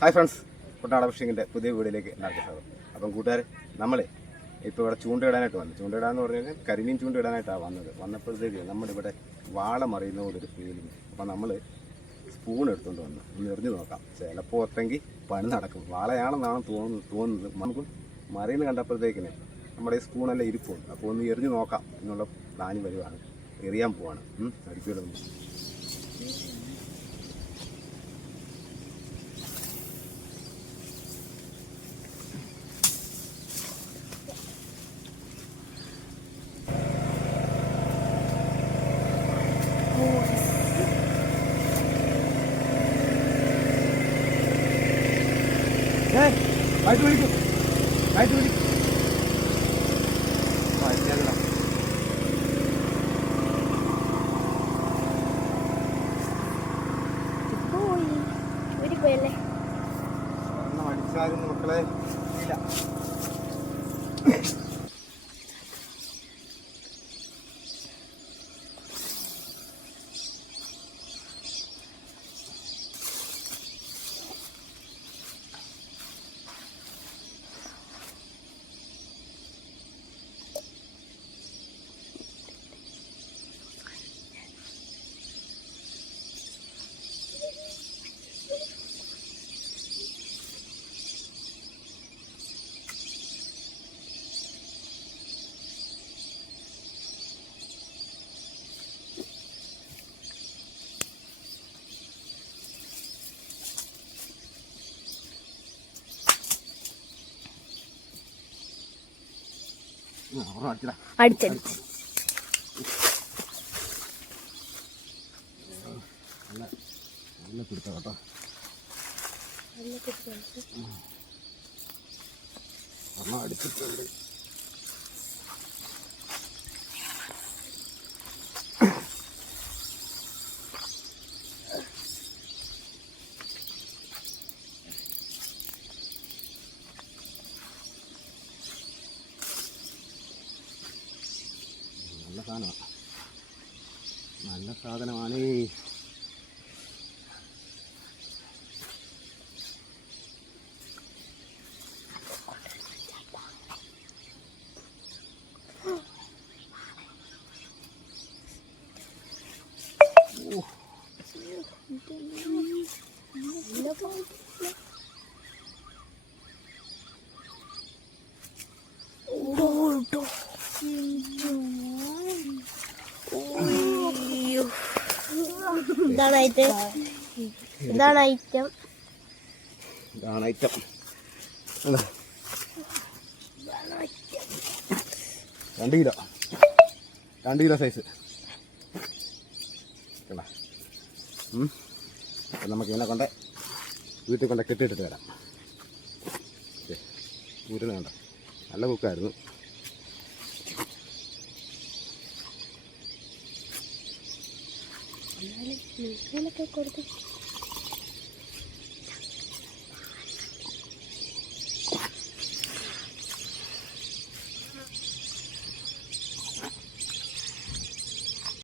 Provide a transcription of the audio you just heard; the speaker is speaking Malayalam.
ഹായ് ഫ്രണ്ട്സ്, കുട്ടനാട ഫിഷിങ്ങിൻ്റെ പുതിയ വീഡിയോയിലേക്ക് എല്ലാവർക്കും സ്വാഗതം. അപ്പം കൂട്ടുകാർ, നമ്മൾ ഇപ്പോൾ ഇവിടെ ചൂണ്ടയിടാനായിട്ട് വന്നു. ചൂണ്ടയിടാന്ന് പറഞ്ഞു കഴിഞ്ഞാൽ കരിമീൻ ചൂണ്ടയിടാനായിട്ടാണ് വന്നപ്പോഴത്തേക്ക് നമ്മുടെ ഇവിടെ വാള മറിയുന്ന പോലൊരു ഫീലിംഗ്. അപ്പം നമ്മൾ സ്പൂൺ എടുത്തുകൊണ്ട് വന്നു. ഒന്ന് എറിഞ്ഞു നോക്കാം, ചിലപ്പോൾ ഒത്തെങ്കിൽ പണി നടക്കും. വാളയാണെന്നാണ് തോന്നുന്നത്. നമുക്ക് മറിയുന്ന കണ്ടപ്പോഴത്തേക്കിന് നമ്മുടെ ഈ സ്പൂണെല്ലാം ഇരിപ്പുണ്ട്. അപ്പോൾ ഒന്ന് എറിഞ്ഞു നോക്കാം എന്നുള്ള പ്ലാന് വരുവാണ്. എറിയാൻ പോവാണ്. അടിക്കുമല്ലോ നമുക്ക്. Right to it. മക്കളെ ഇല്ല. അടിച്ചടിച്ച് നല്ല പിടുത്തം കേട്ടോ. അടിച്ചിട്ടുണ്ട്. നല്ല സാധനമാണ്. ഇതാണ് ഐറ്റം. 2 kilo size. അപ്പം നമുക്ക് ഇതിനെ കൊണ്ട് വീട്ടിൽ കൊണ്ട് കെട്ടിയിട്ടിട്ട് വരാം. ഊരുന്ന കണ്ട നല്ല ബുക്കായിരുന്നു. കൊടുത്തു